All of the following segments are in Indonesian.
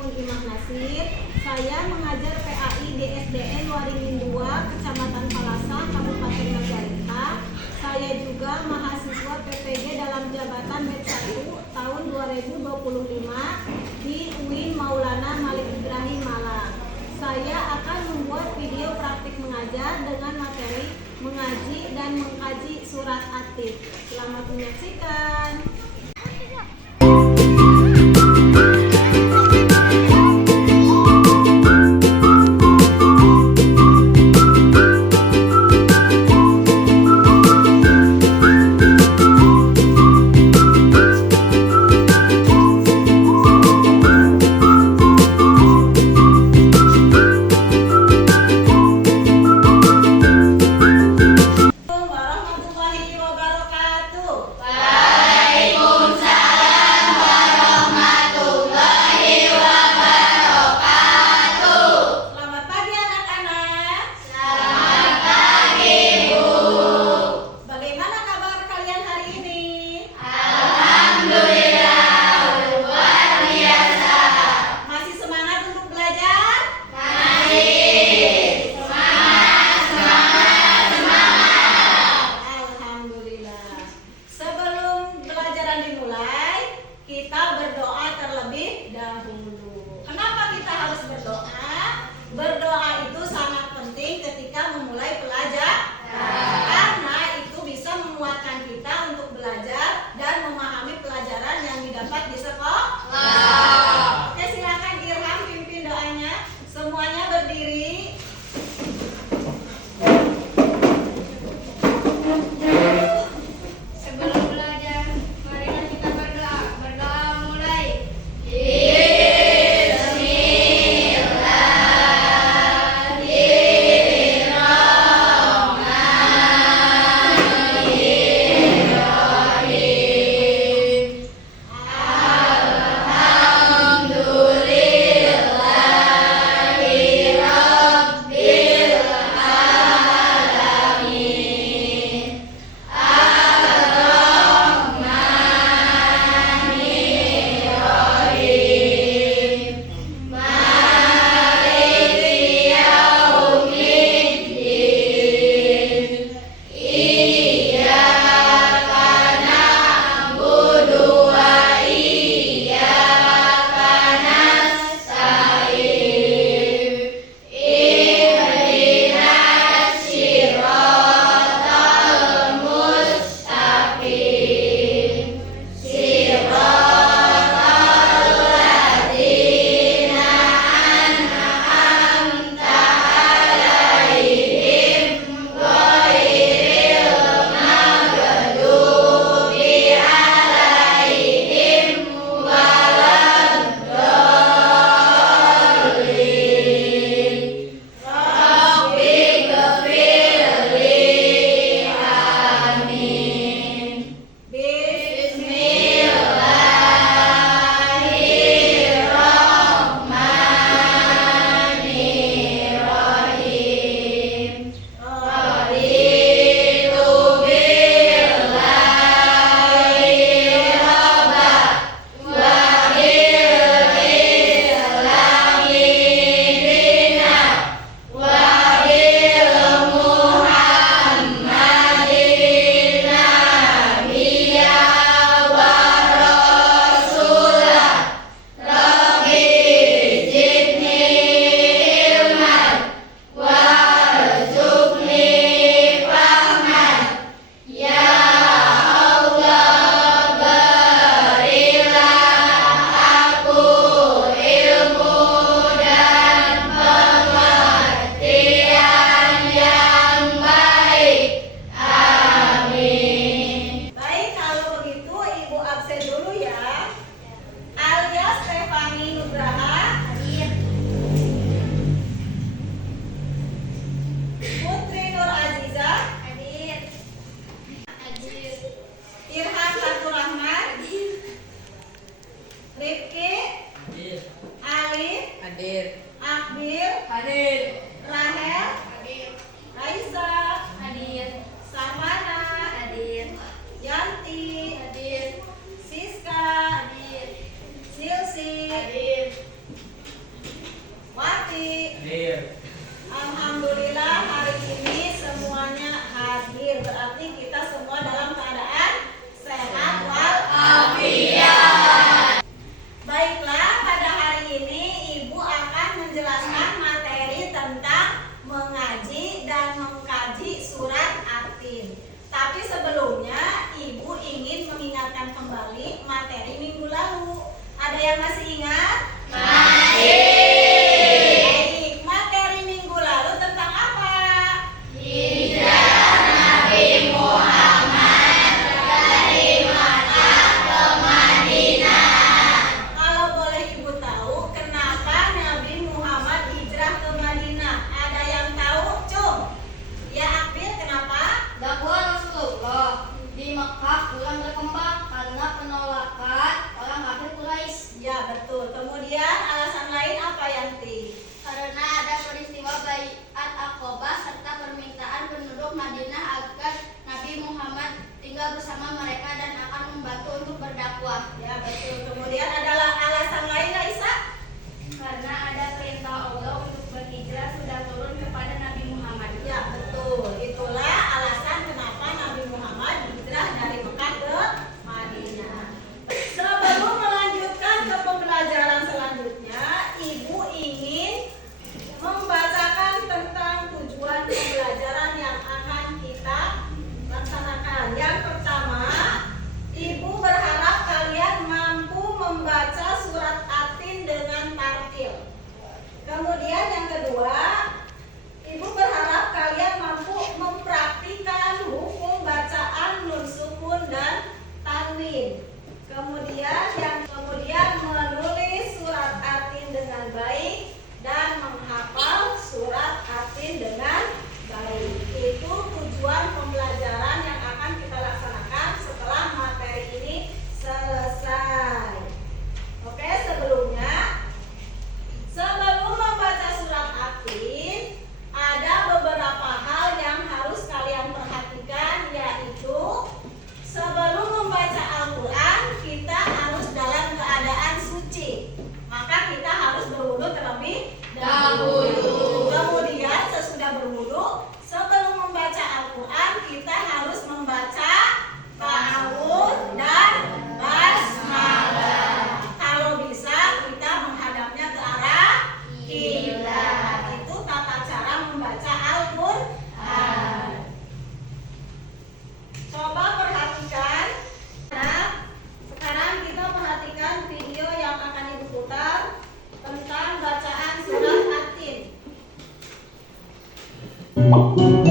Halimun Imah Nasir. Saya mengajar PAI di SDN Waringin 2, Kecamatan Palasah, Kabupaten Majalengka. Saya juga mahasiswa PPG dalam jabatan BED 1 tahun 2025 di UIN Maulana Malik Ibrahim Malang. Saya akan membuat video praktik mengajar dengan materi mengaji dan mengkaji surat At-Tif. Selamat menyaksikan. Berdoa itu sangat penting ketika memulai pelajaran, karena itu bisa menguatkan kita untuk belajar dan memahami pelajaran yang didapat di sekolah. Oke, silakan Irham pimpin doanya. Semuanya berdiri. Sebelum belajar, marilah kita berdoa. Berdoa mulai. Hadir. Akbil, Hadir. Rahel, Hadir. Raisa, Hadir. Samana, Hadir. Yanti, Hadir. Siska, Hadir. Silsi, Hadir. Teman-teman,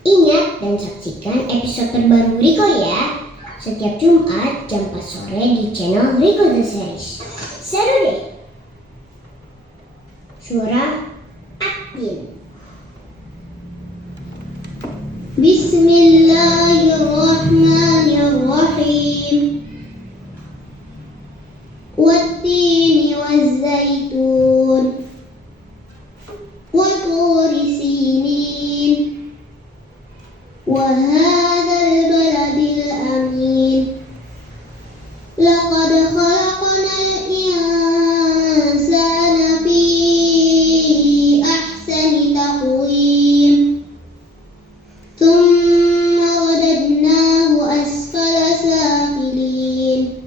ingat dan saksikan episode terbaru Rico ya. Setiap Jumat jam 4 sore di channel Rico The Series. Seru deh. Surah At-Tin. Bismillahirrahmanirrahim. Wat-tini waz-zaitun. وطور سينين وهذا البلد الأمين لقد خلقنا الإنسان في أحسن تقويم ثم رددناه أسفل سافلين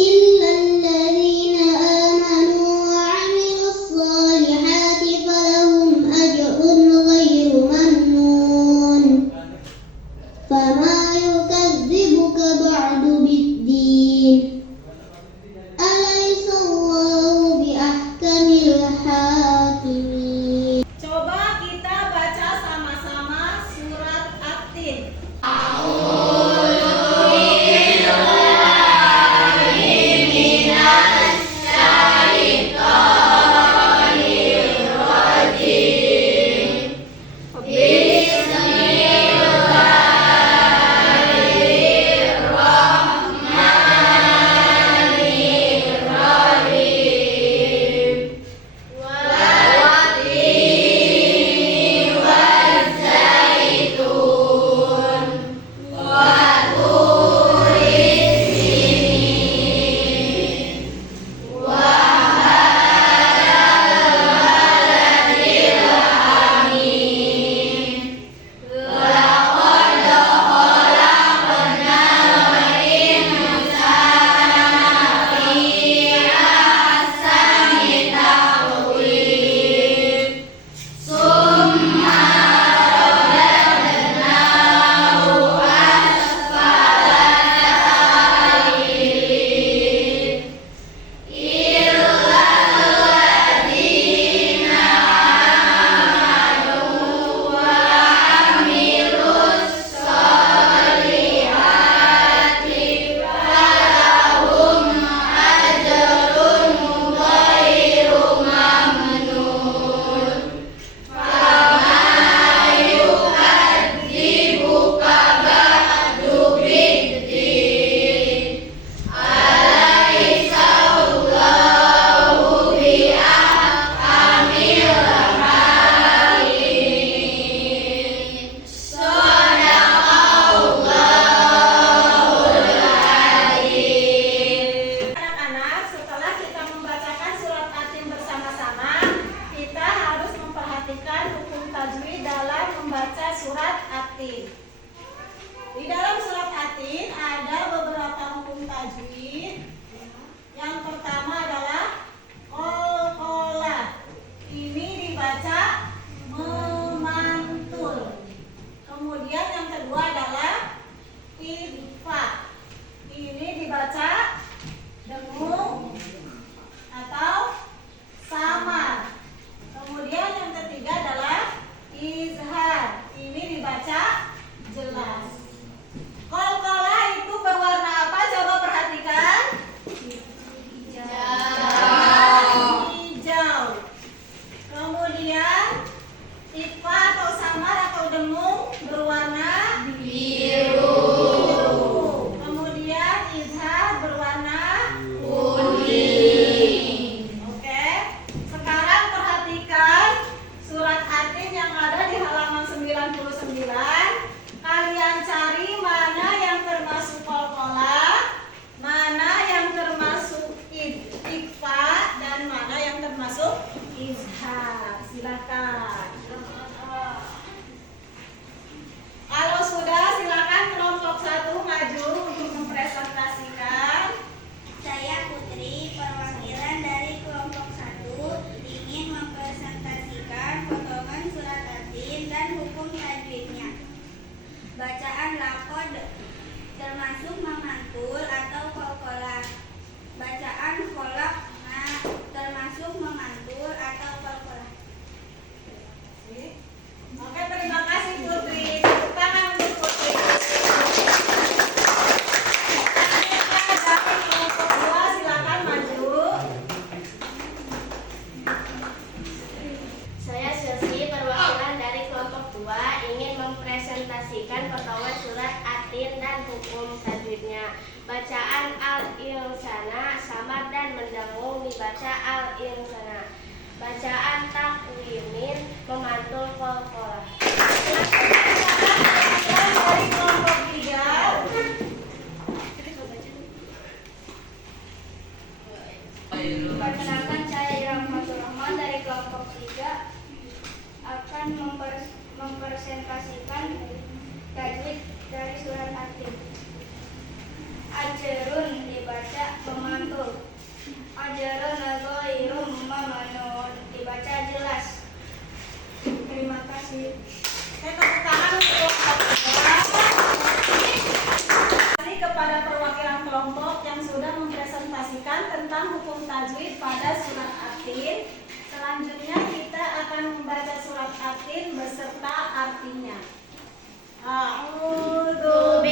إلا الذين آمنوا وعملوا الصالحات فلهم أجر غير ممنون فما يكذبك بعد بالدين أليس الله بأحكم الحاكمين. Coba kita baca sama-sama surat At-Tin. Surat At-Tin. Di dalam surat At-Tin ada beberapa hukum tajwid. Yang pertama adalah qalqalah. Ini dibaca memantul. Kemudian yang kedua adalah ikhfa. Ini dibaca dengung atau samar. Kemudian yang ketiga adalah izhar. Ini dibaca jelas. Qalqalah itu berwarna apa? Coba perhatikan. Hijau. Kemudian ikhfa atau samar atau dengung berwarna biru. Kemudian izhar berwarna kuning. Oke. Sekarang perhatikan surat At-Tin yang ada di halaman 99. Kalian cari mana yang termasuk qalqalah, mana yang termasuk ikhfa, dan mana yang termasuk izhar. Silakan. Kalau sudah, silakan kelompok 1 maju untuk mempresentasikan. Saya Putri, perwakilan dari kelompok 1 ingin mempresentasikan potongan surat At-Tin Oke, terima kasih Putri. Tepuk tangan untuk Putri. Selanjutnya dari kelompok 2, silakan maju. Saya Silsi, perwakilan dari kelompok 2, ingin mempresentasikan potongan surat Atin dan hukum tajwidnya. Bacaan al-insana samar dan mendengung dibaca al-insana. Bacaan takwimin memantul kol-kolah. Dari kelompok 3. Perkenalkan, saya Iram Fatul Rahman dari kelompok 3 akan mempresentasikan tajwid dari surat Atin. Ajarun dibaca memantul. Ajarun ghairum mamanun dibaca jelas. Terima kasih. Saya tepuk tangan untuk kelompok 3. Terima kasih kepada perwakilan kelompok yang sudah mempresentasikan tentang hukum tajwid pada surat Atin. Selanjutnya kita akan membaca surat Atin beserta artinya. A'udzu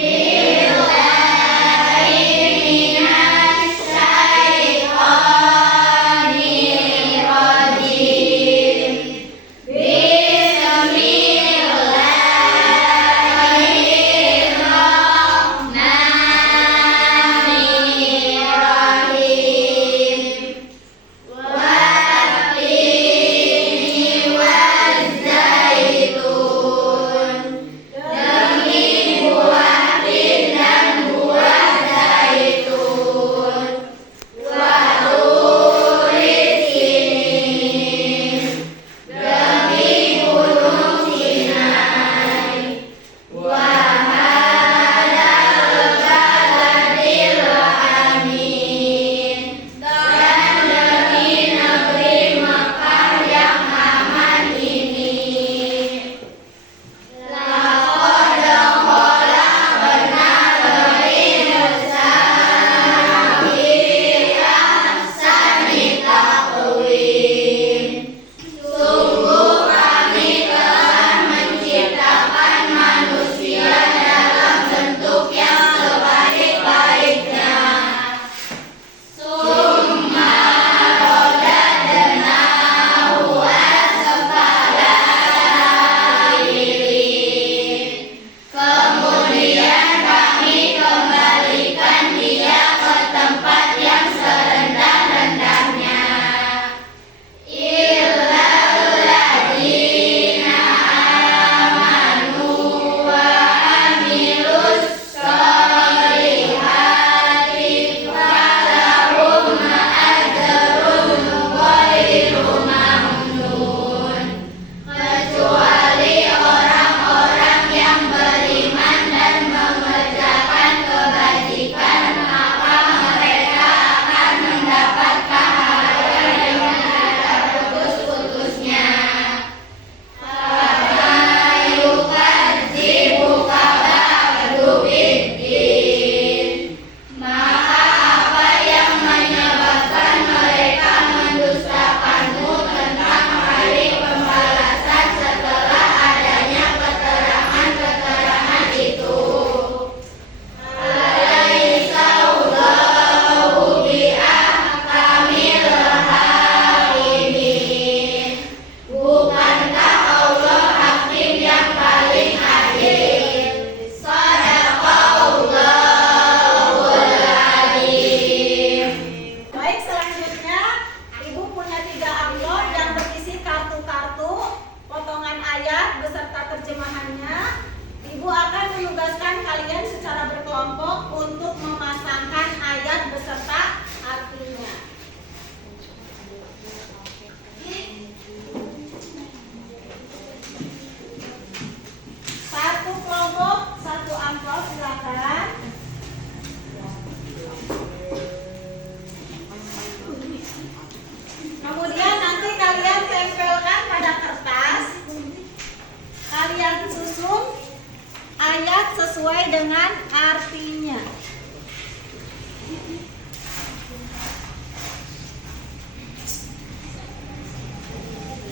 sesuai dengan artinya.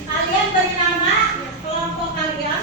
Kalian beri nama kelompok kalian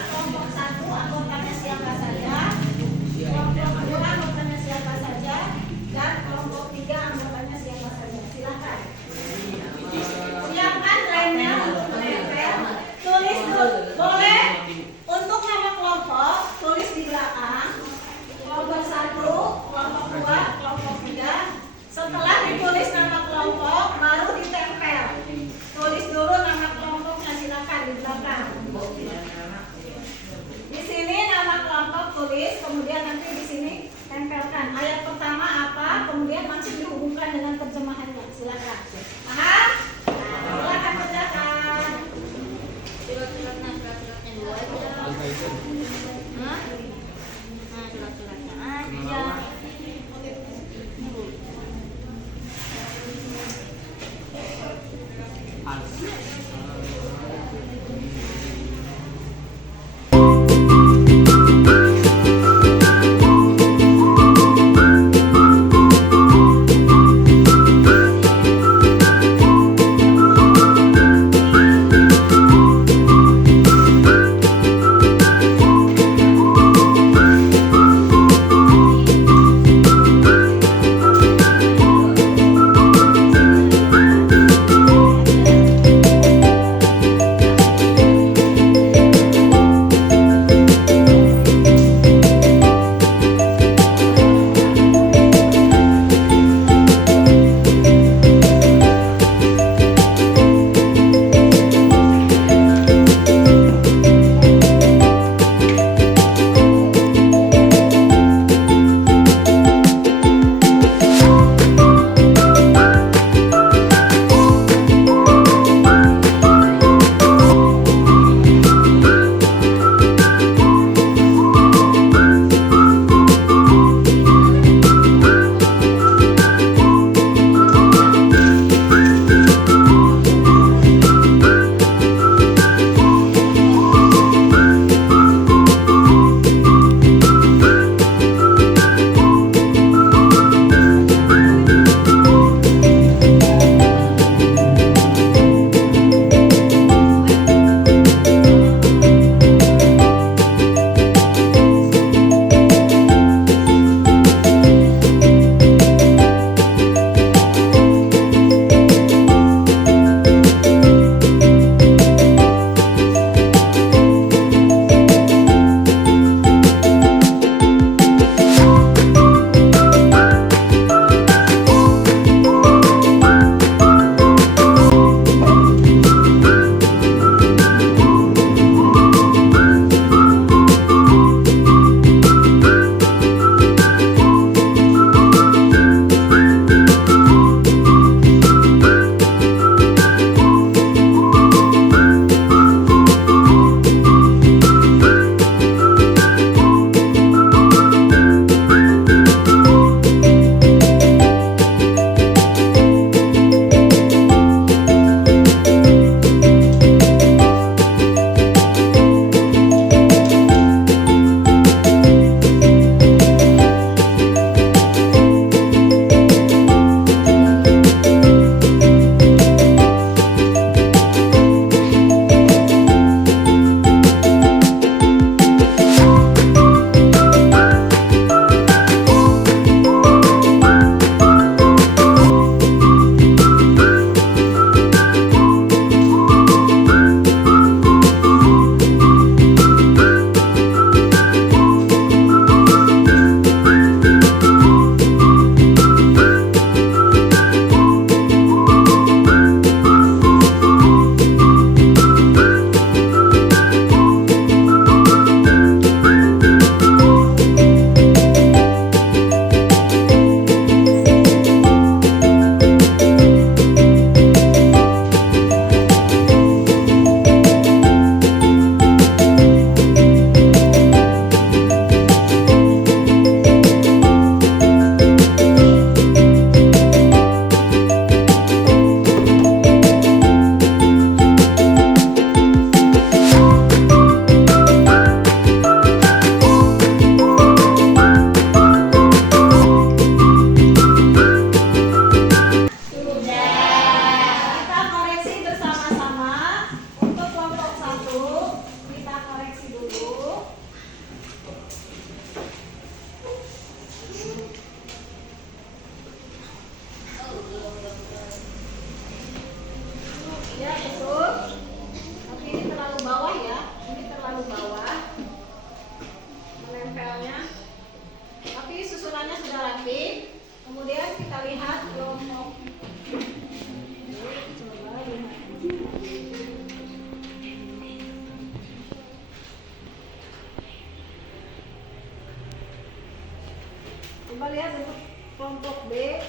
kelompok B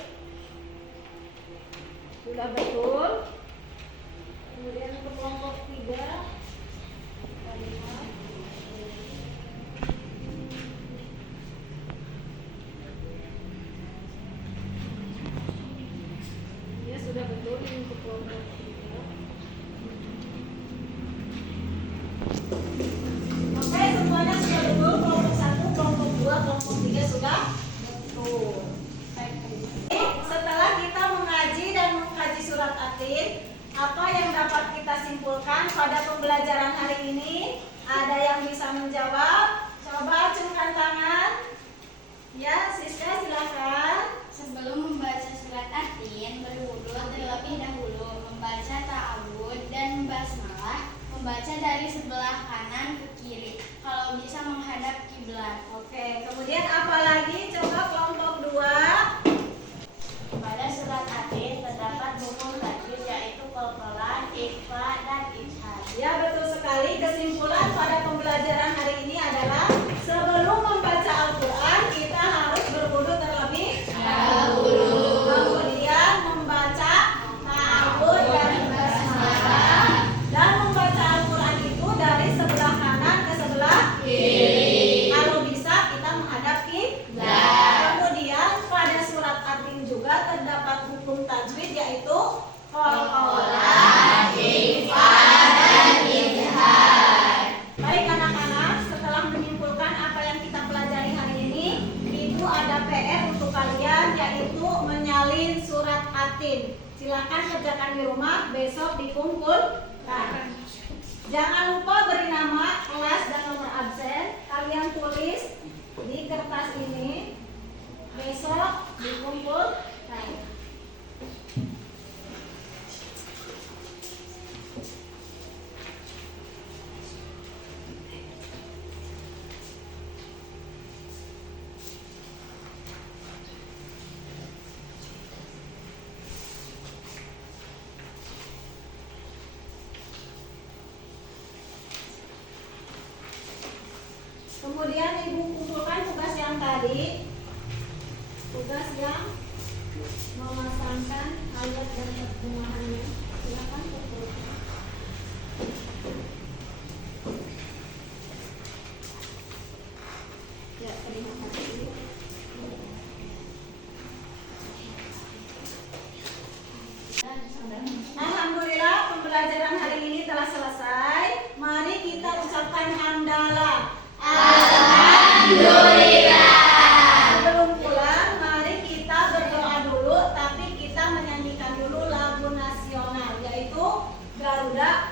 sudah betul. Kemudian untuk kelompok 3 kita lihat. Ya sudah betul ini untuk kelompok 3. Oke, semuanya sudah betul. Kelompok 1, kelompok 2, kelompok 3 sudah betul. Setelah kita mengaji dan mengkaji surat At-Tin, apa yang dapat kita simpulkan pada pembelajaran hari ini? Ada yang bisa menjawab? Coba acungkan tangan. Ya, Siska silakan. Sebelum membaca surat At-Tin, berwudu terlebih dahulu, membaca ta'awud dan basmalah, membaca dari sebelah kanan ke kiri, kalau bisa menghadap kiblat. Oke, kemudian apa lagi? Coba kelompok 2. Pada surat At-Tin terdapat hukum tajwid yaitu qalqalah, ikhfa, dan ishar. Ya, betul sekali. Kesimpulan pada pembelajaran hari ini adalah sebelum membaca Al-Quran kita harus berwudu terlebih dahulu. Kemudian membaca ta'awud dan basmalah, dan membaca Al-Quran itu dari sebelah kanan ke sebelah kiri. Kalau bisa kita menghadap kiblat. Kemudian pada surat At-Tin juga terdapat hukum tajwid yaitu qalqalah, ikhfa, dan izhar. Baik anak-anak, setelah menyimpulkan apa yang kita pelajari hari ini, itu ada PR untuk kalian yaitu menyalin surat At-Tin. Silakan kerjakan di rumah, besok dikumpulkan. Jangan lupa beri nama, kelas, dan nomor absen. Kalian tulis di kertas ini. Besok dikumpulkan. Kemudian ibu kumpulkan tugas yang tadi, tugas yang memasangkan ayat dan terjemahannya. Silakan kumpulkan. Ya, terima kasih. Alhamdulillah, pembelajaran hari ini telah selesai. Mari kita ucapkan hamdalah. Sebelum pulang, mari kita berdoa dulu, tapi kita menyanyikan dulu lagu nasional, yaitu Garuda